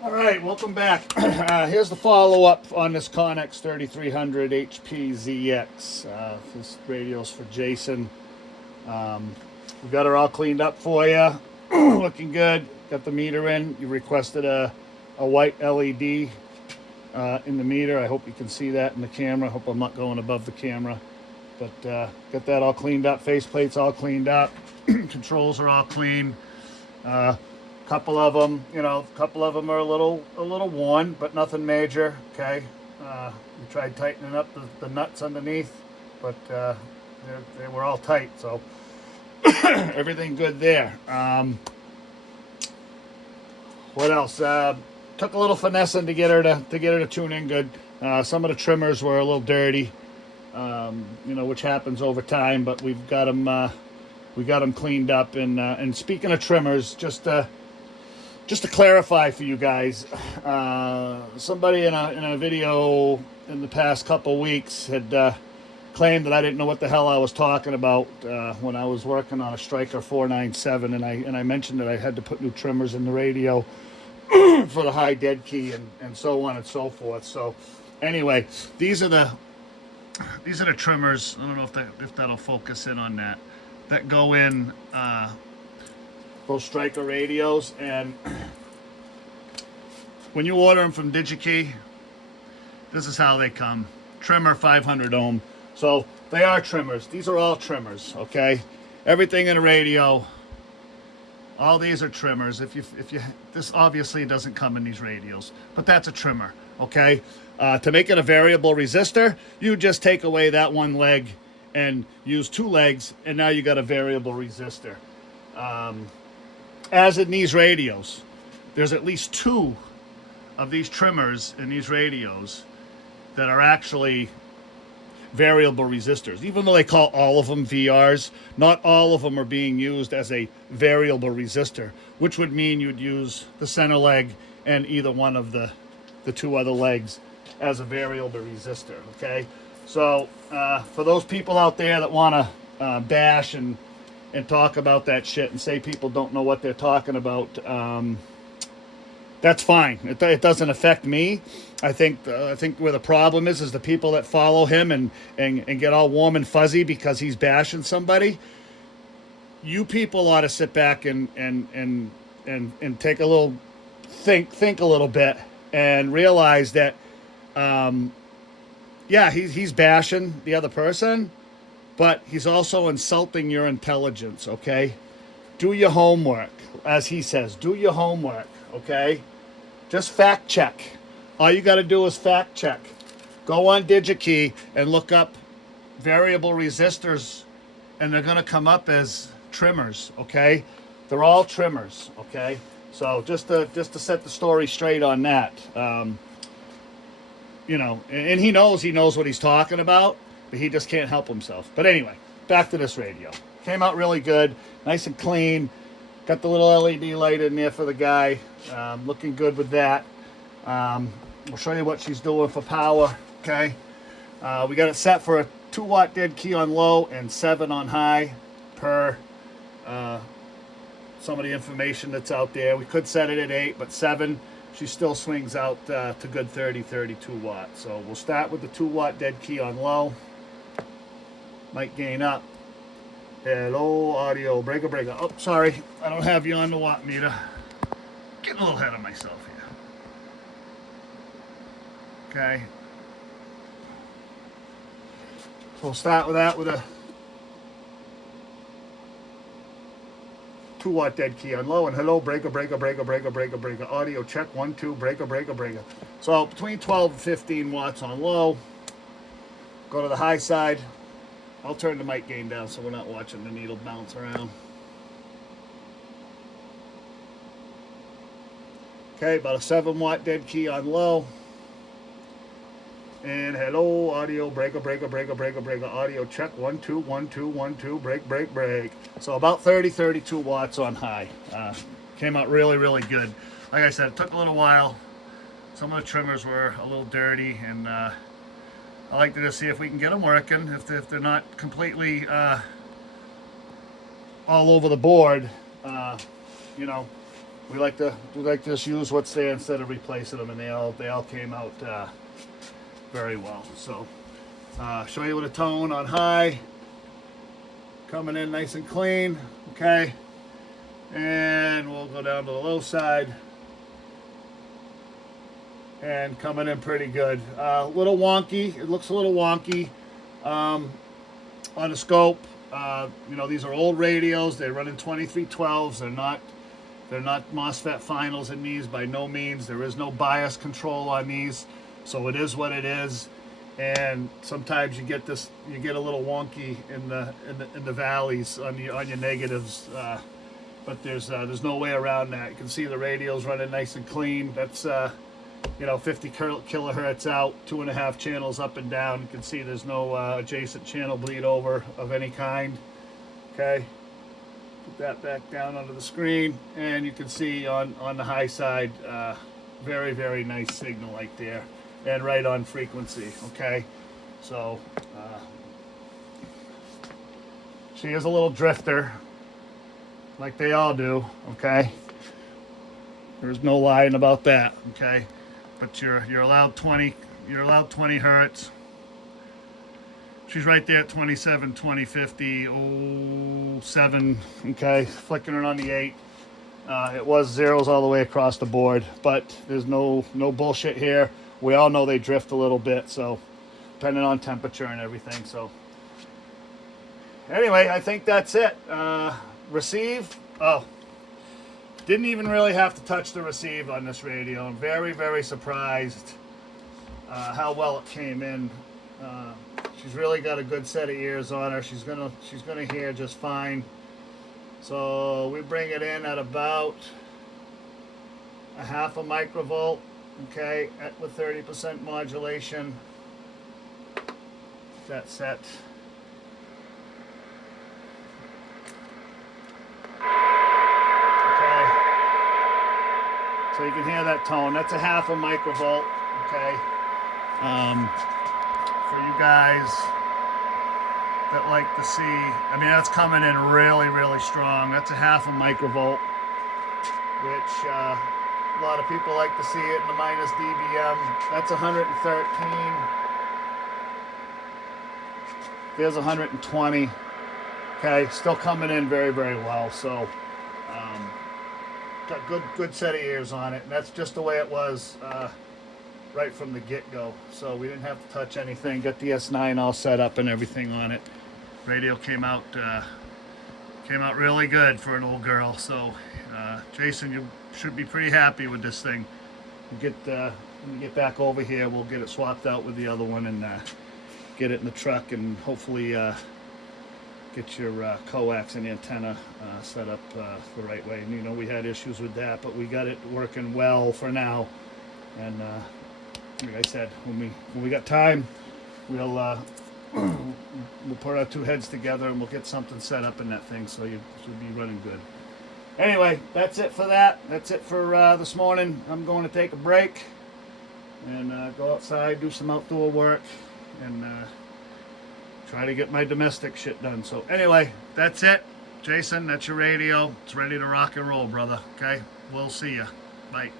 All right, welcome back. Here's the follow-up on this Connex 3300 HP ZX. This radio's for Jason. We got her all cleaned up for you. Looking good. Got the meter in. You requested a white LED in the meter. I hope you can see that in the camera. I hope I'm not going above the camera. But got that all cleaned up. Faceplate's all cleaned up. Controls are all clean. Couple of them, are a little worn, but nothing major. Okay, we tried tightening up the nuts underneath, but they were all tight, so everything good there. What else? Took a little finessing to get her to tune in good. Some of the trimmers were a little dirty, which happens over time, but we got them cleaned up. And speaking of trimmers, just to clarify for you guys, somebody in a video in the past couple weeks had claimed that I didn't know what the hell I was talking about when I was working on a Striker 497, and I mentioned that I had to put new trimmers in the radio for the high dead key and so on and so forth. So anyway, these are the trimmers. I don't know if that'll focus in on that go in those Striker radios. And when you order them from DigiKey, this is how they come. Trimmer 500 ohm. So they are trimmers. These are all trimmers, okay? Everything in a radio, all these are trimmers. If you this obviously doesn't come in these radios, but that's a trimmer, okay? To make it a variable resistor, you just take away that one leg and use two legs, and now you got a variable resistor. As in these radios, there's at least two of these trimmers in these radios that are actually variable resistors. Even though they call all of them VRs, not all of them are being used as a variable resistor, which would mean you'd use the center leg and either one of the two other legs as a variable resistor, okay? So for those people out there that want to bash and talk about that shit and say people don't know what they're talking about, that's fine. It doesn't affect me. I think where the problem is the people that follow him and get all warm and fuzzy because he's bashing somebody. You people ought to sit back and take a little think a little bit and realize that he's bashing the other person, but he's also insulting your intelligence, okay? Do your homework, as he says. Do your homework, okay? Just fact check. All you got to do is fact check. Go on DigiKey and look up variable resistors, and they're going to come up as trimmers, okay? They're all trimmers, okay? So just to set the story straight on that, and he knows what he's talking about, but he just can't help himself. But anyway, back to this radio. Came out really good, nice and clean. Got the little LED light in there for the guy. Looking good with that. We'll show you what she's doing for power, okay? We got it set for a 2-watt dead key on low and 7 on high per some of the information that's out there. We could set it at 8, but 7, she still swings out to good 32 watts. So we'll start with the 2-watt dead key on low. Might gain up. Hello, audio, breaker. Oh, sorry, I don't have you on the watt meter. Getting a little ahead of myself here. Okay. So we'll start with that with a 2-watt dead key on low, and hello, breaker. Audio check, 1, 2, breaker. So between 12 and 15 watts on low. Go to the high side. I'll turn the mic gain down so we're not watching the needle bounce around. Okay, about a 7-watt dead key on low. And hello, audio, breaker. Audio check, 1, 2, 1, 2, 1, 2, break. So about 32 watts on high. Came out really good. Like I said, it took a little while. Some of the trimmers were a little dirty, and I like to just see if we can get them working. If they're not completely all over the board, we like to just use what's there instead of replacing them, and they all came out very well. So show you with a tone on high, coming in nice and clean. Okay, and we'll go down to the low side, and coming in pretty good. A little wonky. It looks a little wonky on the scope. You know, these are old radios. They're running 2312s. They're not MOSFET finals in these by no means. There is no bias control on these, so it is what it is. And sometimes you get a little wonky in the valleys on your negatives, but there's no way around that. You can see the radio's running nice and clean. That's 50 kilohertz out, 2.5 channels up and down. You can see there's no adjacent channel bleed over of any kind. Okay, put that back down onto the screen, and you can see on the high side, very, very nice signal right there, and right on frequency. Okay, so she is a little drifter, like they all do. Okay, there's no lying about that. Okay, but you're allowed 20 hertz. She's right there at 27, 20, 50, 07. Okay, flicking it on the 8. It was zeros all the way across the board, but there's no bullshit here. We all know they drift a little bit, so depending on temperature and everything. So anyway, I think that's it. Receive. Oh, didn't even really have to touch the receive on this radio. I'm very, very surprised how well it came in. She's really got a good set of ears on her. She's gonna hear just fine. So we bring it in at about a 0.5 microvolt. Okay, with 30% modulation. That's set. Okay. So you can hear that tone. That's a 0.5 microvolt. Okay. For you guys that like to see, I mean, that's coming in really, really strong. That's a 0.5 microvolt, which a lot of people like to see it in the minus dBm. That's 113. There's 120. Okay, still coming in very, very well. So got good set of ears on it, and that's just the way it was right from the get-go. So we didn't have to touch anything. Got the S9 all set up and everything on it. Radio came out really good for an old girl. So Jason, you should be pretty happy with this thing. When we get back over here, we'll get it swapped out with the other one and get it in the truck, and hopefully get your coax and antenna set up the right way. And, you know, we had issues with that, but we got it working well for now. And like I said, when we got time, we'll put our two heads together and we'll get something set up in that thing, so you should be running good. Anyway, that's it for that. That's it for this morning. I'm going to take a break and go outside, do some outdoor work, and try to get my domestic shit done. So anyway, that's it. Jason, that's your radio. It's ready to rock and roll, brother. Okay? We'll see ya. Bye.